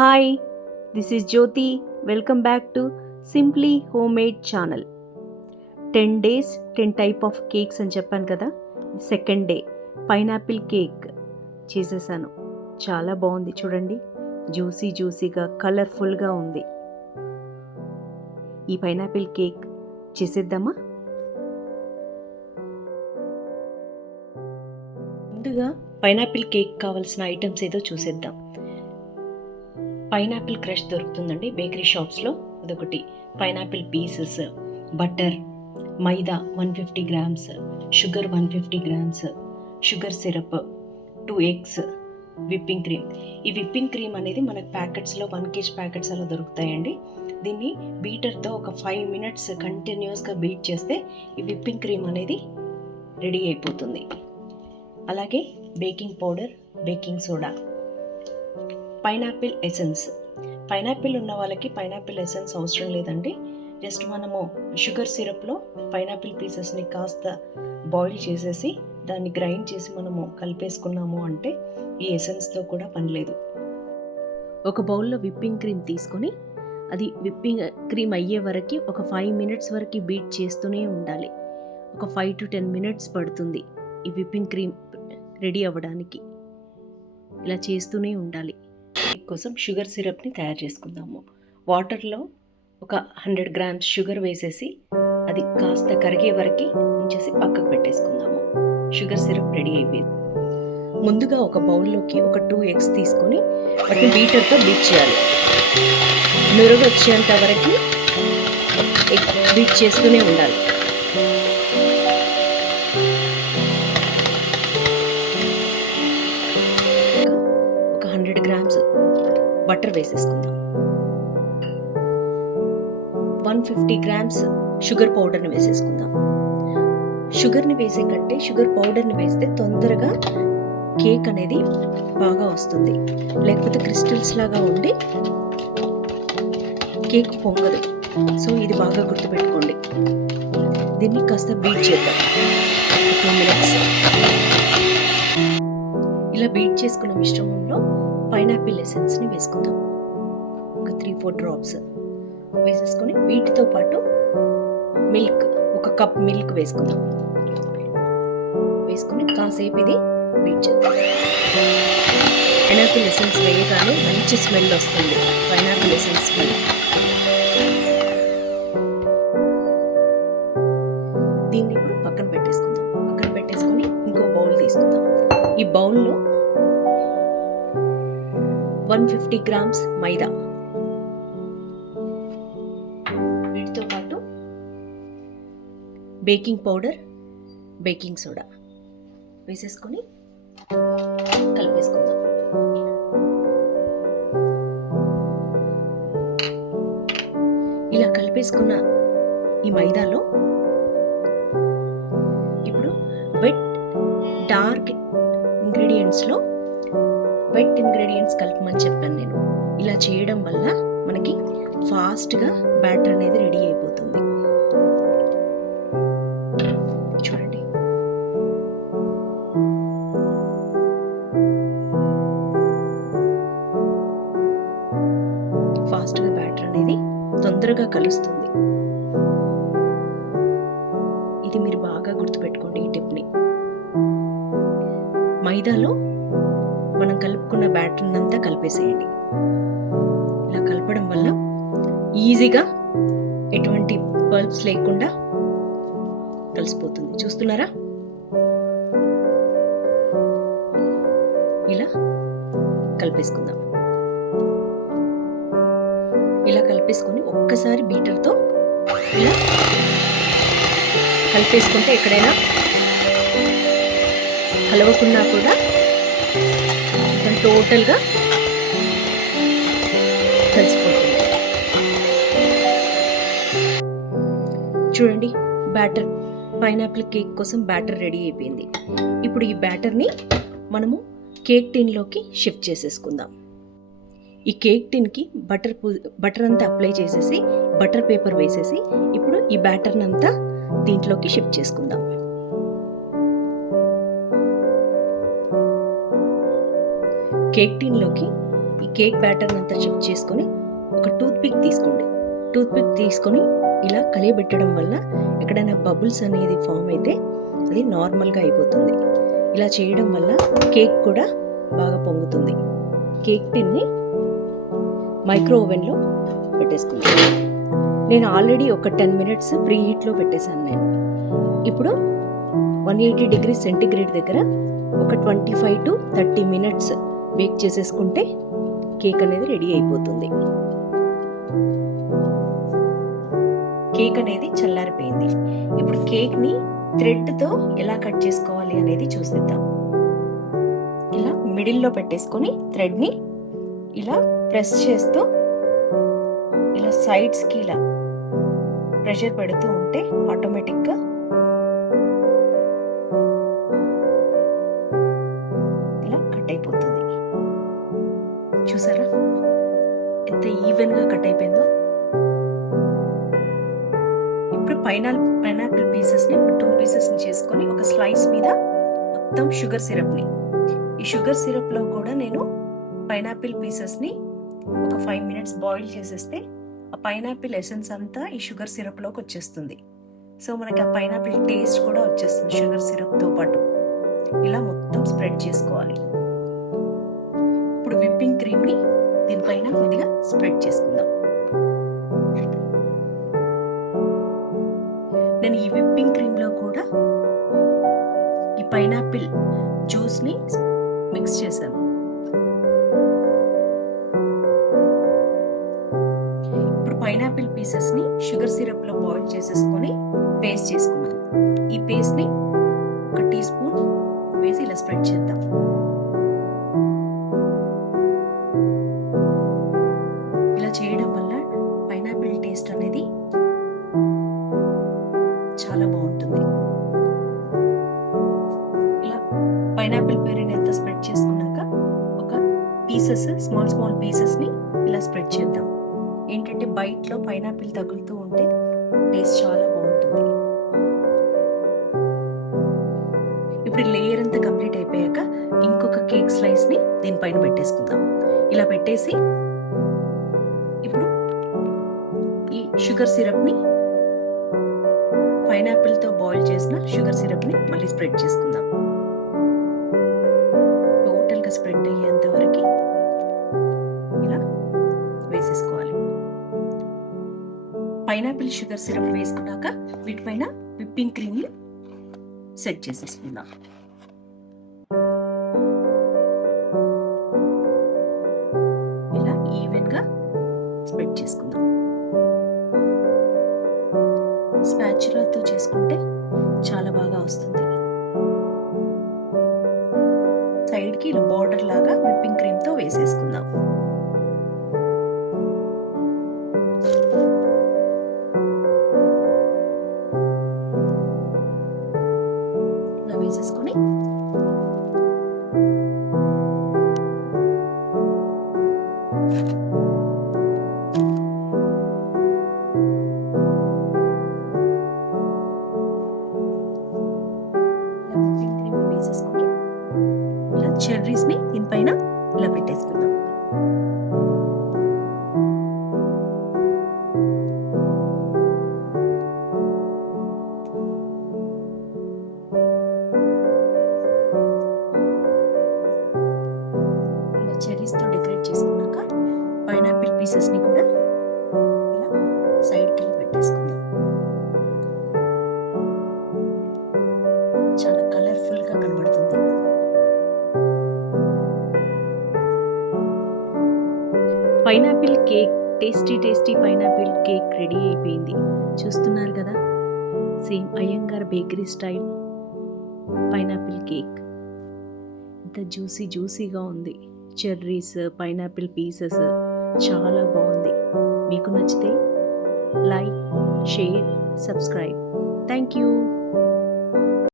Hi, this is Jyoti. Welcome back to Simply Homemade channel. 10 days 10 type of cakes అని చెప్పాను కదా. Second day pineapple cake చేసేసాను. చాలా బాగుంది చూడండి, జ్యూసీగా కలర్ఫుల్గా ఉంది. ఈ పైనాపిల్ కేక్ చేసేద్దామా? ముందుగా పైనాపిల్ కేక్ కావాల్సిన ఐటమ్స్ ఏదో చూసేద్దాం. పైనాపిల్ క్రష్ దొరుకుతుందండి బేకరీ షాప్స్లో, అదొకటి. పైనాపిల్ పీసెస్, బటర్, మైదా 150 grams, sugar 150 grams, sugar syrup, 2 eggs, whipping cream. ఈ విప్పింగ్ క్రీమ్ అనేది మనకు ప్యాకెట్స్లో 1 kg ప్యాకెట్స్ అలా దొరుకుతాయండి. దీన్ని బీటర్తో ఒక 5 minutes కంటిన్యూస్గా బీట్ చేస్తే ఈ విప్పింగ్ క్రీమ్ అనేది రెడీ అయిపోతుంది. అలాగే baking powder, baking soda, pineapple essence. Pineapple ఉన్న వాళ్ళకి పైనాపిల్ ఎసెన్స్ అవసరం లేదండి. జస్ట్ మనము షుగర్ సిరప్లో పైనాపిల్ పీసెస్ని కాస్త బాయిల్ చేసేసి దాన్ని గ్రైండ్ చేసి మనము కలిపేసుకున్నాము అంటే ఈ ఎసెన్స్తో కూడా పని లేదు. ఒక బౌల్లో విప్పింగ్ క్రీమ్ తీసుకొని అది విప్పింగ్ క్రీమ్ అయ్యే వరకు ఒక 5 minutes వరకు బీట్ చేస్తూనే ఉండాలి. ఒక 5 to 10 minutes పడుతుంది ఈ విప్పింగ్ క్రీమ్ రెడీ అవ్వడానికి. ఇలా చేస్తూనే ఉండాలి. కోసం షుగర్ సిరప్ని తయారు చేసుకుందాము. వాటర్లో ఒక 100 grams షుగర్ వేసేసి అది కాస్త కరిగే వరకు ఉంచేసి పక్కకు పెట్టేసుకుందాము. షుగర్ సిరప్ రెడీ అయిపోయింది. ముందుగా ఒక బౌల్లోకి ఒక 2 eggs తీసుకొని వాటిని బీటర్తో బీట్ చేయాలి. నురుగు వచ్చేంత వరకు బీట్ చేస్తూనే ఉండాలి. ఒక 100 grams బటర్ వేసేసుకుందాం. 150 grams షుగర్ పౌడర్ని వేసేసుకుందాం. షుగర్ని వేసే కంటే షుగర్ పౌడర్ని వేస్తే తొందరగా కేక్ అనేది బాగా వస్తుంది, లేకపోతే క్రిస్టల్స్ లాగా ఉండి కేక్ పొంగదు. సో ఇది బాగా గుర్తుపెట్టుకోండి. దీన్ని కాస్త బీట్ చేద్దాం 2 minutes. ఇలా బీట్ చేసుకున్న మిశ్రమంలో పైనాపిల్ ఎసెన్స్ని వేసుకుందాం. ఒక 3-4 drops వేసేసుకొని వీటితో పాటు మిల్క్, ఒక కప్ మిల్క్ వేసుకుందాం. వేసుకొని కాసేపు ఇది బీట్ చేద్దాం. పైనాపిల్ ఎసెన్స్ వేయగానే మంచి స్మెల్ వస్తుంది. Pineapple essence smell. దీన్ని ఇప్పుడు పక్కన పెట్టేసుకుందాం. పక్కన పెట్టేసుకొని ఇంకో బౌల్ తీసుకుందాం. ఈ బౌల్లో 150 grams మైదా, వీటితో పాటు బేకింగ్ పౌడర్, బేకింగ్ సోడా వేసేసుకొని కలిపేసుకుందాం. ఇలా కలిపేసుకున్న ఈ మైదాలో ఇప్పుడు డార్క్ ఇంగ్రీడియంట్స్లో వెట్ ఇంగ్రీడియంట్స్ కలపమని చెప్పాను నేను. ఇలా చేయడం వల్ల మనకి ఫాస్ట్గా బ్యాటర్ అనేది రెడీ అయిపోతుంది. చూడండి, ఫాస్ట్గా బ్యాటర్ అనేది తొందరగా కలుస్తుంది. ఇది మీరు బాగా గుర్తుపెట్టుకోండి ఈ టిప్ని. మైదాలో మనం కలుపుకున్న బ్యాటర్ అంతా కలిపేసేయండి. ఇలా కలపడం వల్ల ఈజీగా ఎటువంటి బల్బ్స్ లేకుండా కలిసిపోతుంది. చూస్తున్నారా? ఇలా కలిపేసుకుందాం. ఇలా కలిపేసుకొని ఒక్కసారి బీటర్తో ఇలా కలిపేసుకుంటే ఎక్కడైనా కలవకున్నా కూడా టోటల్గా కలిసిపోతుంది. చూడండి, బ్యాటర్ పైనాపిల్ కేక్ కోసం బ్యాటర్ రెడీ అయిపోయింది. ఇప్పుడు ఈ బ్యాటర్ని మనము కేక్ టిన్లోకి షిఫ్ట్ చేసేసుకుందాం. ఈ కేక్ టిన్కి బటర్ అంతా అప్లై చేసేసి బటర్ పేపర్ వేసేసి ఇప్పుడు ఈ బ్యాటర్ని అంతా దీంట్లోకి షిఫ్ట్ చేసుకుందాం. కేక్ టిన్లోకి ఈ కేక్ బ్యాటర్ అంతా షిఫ్ట్ చేసుకొని ఒక టూత్ పిక్ తీసుకోండి. టూత్ పిక్ తీసుకొని ఇలా కలియబెట్టడం వల్ల ఎక్కడైనా బబుల్స్ అనేది ఫామ్ అయితే అది నార్మల్గా అయిపోతుంది. ఇలా చేయడం వల్ల కేక్ కూడా బాగా పొంగుతుంది. కేక్ టిన్ని మైక్రో ఓవెన్లో పెట్టేసుకుంటాను. నేను ఆల్రెడీ ఒక 10 మినిట్స్ ప్రీ హీట్లో పెట్టేశాను. నేను ఇప్పుడు 180 డిగ్రీ సెంటిగ్రేడ్ దగ్గర ఒక 25 to 30 మినిట్స్ బేక్ చేసేసుకుంటే కేక్ అనేది రెడీ అయిపోతుంది. కేక్ అనేది చల్లారిపోయింది. ఇప్పుడు కేక్ని థ్రెడ్తో ఎలా కట్ చేసుకోవాలి అనేది చూసేద్దాం. ఇలా మిడిల్లో పెట్టేసుకొని థ్రెడ్ని ఇలా ప్రెస్ చేస్తూ ఇలా సైడ్స్కి ఇలా ప్రెషర్ పెడుతూ ఉంటే ఆటోమేటిక్గా ఇలా కట్ అయిపోతుంది. చూసారా ఎంత ఈవెన్గా కట్ అయిపోయిందో. ఇప్పుడు పైనాపిల్ పీసెస్ని 2 పీసెస్ని చేసుకొని ఒక స్లైస్ మీద మొత్తం షుగర్ సిరప్ని, ఈ షుగర్ సిరప్లో కూడా నేను పైనాపిల్ పీసెస్ని ఒక 5 మినిట్స్ బాయిల్ చేసేస్తే ఆ పైనాపిల్ ఎసెన్స్ అంతా ఈ షుగర్ సిరప్లోకి వచ్చేస్తుంది. సో మనకి ఆ పైనాపిల్ టేస్ట్ కూడా వచ్చేస్తుంది షుగర్ సిరప్తో పాటు. ఇలా మొత్తం స్ప్రెడ్ చేసుకోవాలి. ఇప్పుడు విప్పింగ్ క్రీమ్ని దీనిపైన కొద్దిగా స్ప్రెడ్ చేసుకుందాం. నేను ఈ విప్పింగ్ క్రీమ్లో కూడా ఈ పైనాపిల్ జ్యూస్ని మిక్స్ చేశాను. ఇప్పుడు పైనాపిల్ పీసెస్ని షుగర్ సిరప్లో బాయిల్ చేసేసుకొని పేస్ట్ చేసుకున్నాను. ఈ పేస్ట్ని ఒక టీ స్పూన్ వేసి ఇలా స్ప్రెడ్ చేద్దాం. ఇలా చేయడం వల్ల పైనాపిల్ టేస్ట్ అనేది చాలా బాగుంటుంది. ఇలా పైనాపిల్ ప్యూరీని ఎంత స్ప్రెడ్ చేసుకున్నాక ఒక పీసెస్ స్మాల్ పీసెస్ని ఇలా స్ప్రెడ్ చేద్దాం. ఏంటంటే బైట్లో పైనాపిల్ తగులుతూ ఉంటే టేస్ట్ చాలా బాగుంటుంది. ఇప్పుడు లేయర్ అంతా కంప్లీట్ అయిపోయాక ఇంకొక కేక్ స్లైస్ని దీనిపైన పెట్టేసుకుందాం. ఇలా పెట్టేసి ఇప్పుడు ఈ షుగర్ సిరప్ని, పైనాపిల్తో బాయిల్ చేసిన షుగర్ సిరప్ని మళ్ళీ స్ప్రెడ్ చేసుకుందాం. టోటల్గా స్ప్రెడ్ అయ్యేంత వరకు ఇలా వేసేసుకోవాలి. పైనాపిల్ షుగర్ సిరప్ వేసుకున్నాక వీటిపైన విప్పింగ్ క్రీమ్ని సెట్ చేసేసుకుందాం. ఇలా ఈవెన్గా స్ప్రెడ్ చేసుకుందాం. స్పాచులాతో చేసుకుంటే చాలా బాగా వస్తుంది. సైడ్కి ఇలా బార్డర్ లాగా విప్పింగ్ క్రీమ్తో వేసేసుకుందాం. ఇలా వేసేసుకొని వేసేసుకొని ఇలా చెర్రీస్ని దీనిపైన ఇలా పెట్టేసుకుందాం. ఇలా చెర్రీస్తో డెకరేట్ చేసుకున్నాక పైనాపిల్ పీసెస్ని కూడా ఇలా సైడ్కి పెట్టేసుకుందాం. చాలా కలర్ఫుల్గా కనబడుతుంది. Pineapple cake, tasty pineapple cake ready అయిపోయింది. చూస్తున్నారు కదా, same Iyengar bakery style pineapple cake. ఇంత జ్యూసీగా ఉంది. చెర్రీస్, పైనాపిల్ పీసెస్ చాలా బాగుంది. మీకు నచ్చితే like, share, subscribe. Thank you.